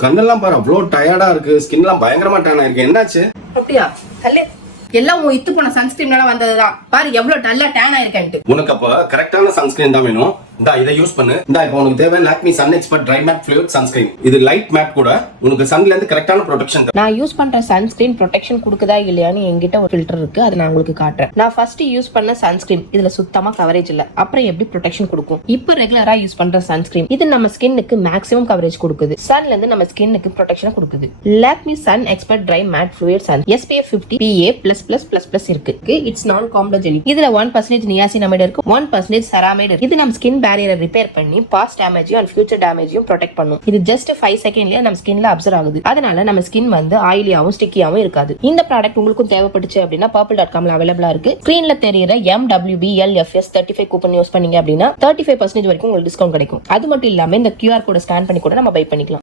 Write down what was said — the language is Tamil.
உன் கண்ணெல்லாம் பாரு அவ்வளோ டயர்டா இருக்கு, ஸ்கின்லாம் பயங்கரமா டேன் ஆயிருக்கு, என்னாச்சு? அப்படியா? தள்ளு. எல்லாம் உன் இத்து போன சன்ஸ்கிரீம்னால வந்ததுதான். பாரு எவ்வளவு டல்லா டேன் ஆயிருக்கேன்ட்டு. உனக்கு அப்ப கரெக்டான சன்ஸ்கிரீன் தான் வேணும். இந்தா இதை யூஸ் பண்ணு. இந்தா இப்போ உனக்கு தேவை Lakme sun expert dry matte fluid sunscreen. இது லைட் மேட் கூட உனக்கு சன்ல இருந்து கரெக்டான ப்ரொடெக்ஷன். நான் யூஸ் பண்ற சன்ஸ்கிரீன் ப்ரொடெக்ஷன் கொடுக்குதா இல்லையான்னு என்கிட்ட ஒரு ஃபில்டர் இருக்கு, அதை நான் உங்களுக்கு காட்டுறேன். நான் ஃபர்ஸ்ட் யூஸ் பண்ண சன்ஸ்கிரீன் இதுல சுத்தமா கவரேஜ் இல்ல, அப்புறம் எப்படி ப்ரொடெக்ஷன் கொடுக்கும்? இப்போ ரெகுலரா யூஸ் பண்ற சன்ஸ்கிரீன் இது நம்ம ஸ்கின்னுக்கு மேக்ஸிமம் கவரேஜ் கொடுக்குது, சன்ல இருந்து நம்ம ஸ்கின்னுக்கு ப்ரொடெக்ஷன் கொடுக்குது. Lakme sun expert dry matte fluid sun SPF 50 PA++++ இருக்கு. It's non comedogenic. இதுல 1% நியாசினமைடு இருக்கு, 1% செராமைடு இருக்கு. இது நம்ம ஸ்கின் பேரியரை ரிப்பேர் பண்ணி பாஸ்ட் டேமேஜையும் அண்ட் ஃபியூச்சர் டேமேஜையும் ப்ரொடெக்ட் பண்ணும். இது ஜஸ்ட் 5 செகண்ட்லயே நம்ம ஸ்கின்ல அப்சர்வ் ஆகுது. அதனால நம்ம ஸ்கின் வந்து ஆயிலியாவும் ஸ்டிக்கியாவும் இருக்காது. இந்த ப்ராடக்ட் உங்களுக்கும் தேவைப்பட்டுச்சு அப்படின்னா purple.comல அவைலபிளா இருக்கு. ஸ்கிரீன்ல தெரியுற MWBLFS 35 கூப்பன் யூஸ் பண்ணீங்க அப்படின்னா 35% வரைக்கும் உங்களுக்கு டிஸ்கவுண்ட் கிடைக்கும். அது மட்டும் இல்லாம இந்த QR கோட ஸ்கேன் பண்ணி கூட நம்ம பை பண்ணிக்கலாம்.